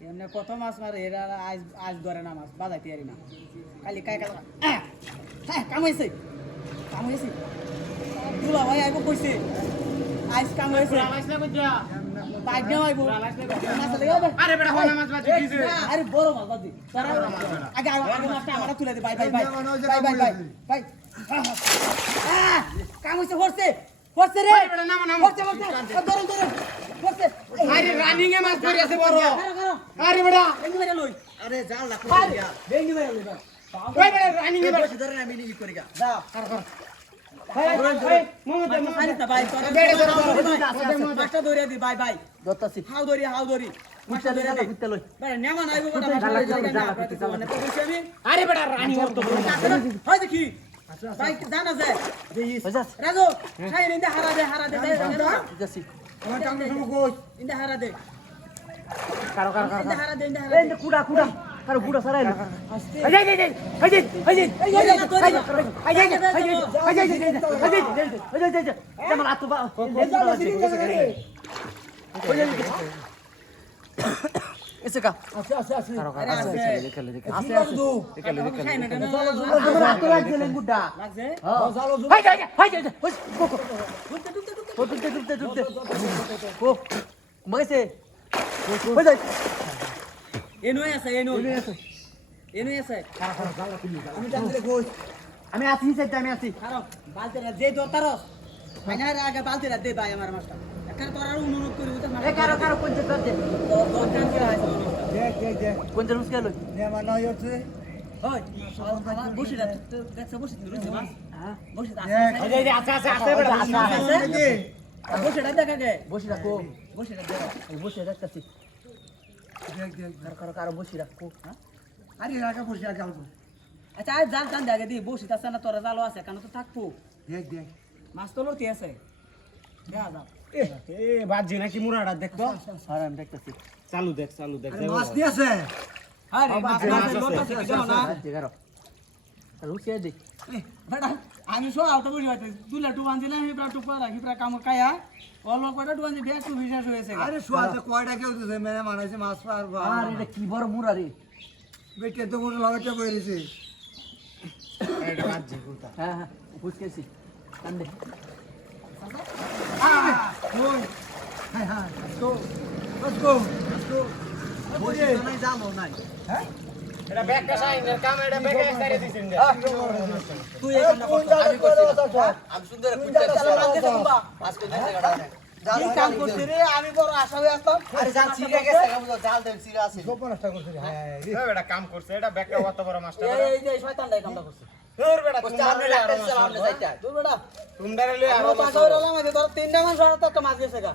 এমনি কত মাছ মারে এরা আজ আজ ধরে না মাছ বাজাইতে পারি না খালি কাই কাই হ্যাঁ কামাইছে কামাইছে দুলা ভাই আইব কইছে আজ কামাইছে বাইক নিয়ে আইব আরে বেটা হনা মাছ বাজি দিছে আরে বড় মাছ বাজি আগে আগে মাছটা আমরা তুলে দে ভাই ভাই ভাই ভাই ভাই ভাই ভাই কামাইছে হরছে হরছে রে বেটা নাম নাম হরছে হরছে ধরুন ধরুন হরছে আরে রানিং এ মাছ ধরে আছে বড় আরে বেটা এনি মেরে লই আরে জাল না আরে বেঙ্গি মেরে লই ওই বেটা রানিং এ বেশি ধরে আমি ই করি গা যা কর ভাই ভাই মোমো দে আরে তা ভাই বেড়ে ধরে মাছটা ধরে দি ভাই ভাই দত্তাছি হাউ ধরি মাছটা ধরে দি কুত্তে লই বেটা নেমা নাইবো গোটা মাছটা মানে তো কইছি আমি আরে বেটা রানিং ওর তো হয় দেখি ভাই জানা যায় বুঝাস রাজু খাই ইন্দা হারা দে বুঝাছি আমার টাঙ্গা সব কই ইন্দা হারা দে কারো কারো কারো ইন্দা হারা দে এই কুড়া কুড়া কারো কুড়া সারাইলো এই যে যেমন আতো বা এসে কা কারো কারো আছে আছে খাই না কেন তোমরা আতো রাখছিলেন গুড্ডা লাগছে ডুবতে ও মাইছে ওই যাই এনুই আছে আমি আছি সেটা আমি আছি খারাপ বালতিরা যে দরতারস ফাইনার আগে বালতিরা দে ভাই আমার মাছটা এখানে তোর আর অনুরোধ করি বুঝতে এ কারো কারো কোন চেষ্টা দে দরকার করে আছে কোন চেষ্টা গেল হয় বসে না দেখছ বসে তুই রইছে মাছ হ্যাঁ বসে আছে বেটা বসে দেখা গে বসে রাখো বসে দেখা বসে রাখতেছি কারো কারো বসে রাখো হ্যাঁ আরে রাখা বসে আর যাও আচ্ছা আজ জাল টান দেখে দি বসে আছে না তোরা জালও আছে কেন তো থাকবো দেখ মাছ তো লড়তে আছে দেখা যাও এ বাজি নাকি মুরাড়া দেখতো আর আমি দেখতেছি চালু দেখ আরে মাছ দিয়ে আছে আরে মাছ লড়তে আছে না কারো রুচি দে বেটা আমি সো আউট বসে আছে দুলা টু আনছিলাম হিপরা টু পড়া হিপরা কাম কায়া অল্প কয়টা টু আনছি ব্যাগ টু বিশেষ হয়েছে আরে শোয়াতে কয়টা কেউ দিছে মেনে মানাইছে মাছ পারবা আর এটা কি বড় মুরা রে বেটে তো কোনো লাগাতে বেরিয়েছে এটা বাজি কুলতা হ্যাঁ হ্যাঁ বুঝতেছি কান্দে ওই হ্যাঁ হ্যাঁ let's go বসে নাই জানো নাই এটা ব্যাগটা সাইনের কাম এটা ব্যাগে সাইরে দিছেন দে তুই এখানে আমি করছি আমি সুন্দর কুইটা পাঁচ কেজি গাড়া কি কাম করছিস রে আমি বড় আশা হয়ে আসলাম আরে জাল ছিড়ে গেছে বুঝো জাল দেন ছিড়ে আছে গোপনটা করছে হ্যাঁ এটা কাম করছে এটা ব্যাগটা কত বড় মাছটা এই যে শয়তানটাই কামটা করছে দূর বেটা কষ্ট আমরা রাখতেছি আমরা যাইতা তুই বেটা তোমরা লই আমরা আরো পাঁচটা হলাম আমি ধর তিনটা মাস ধরে তো মাছ গেছে গা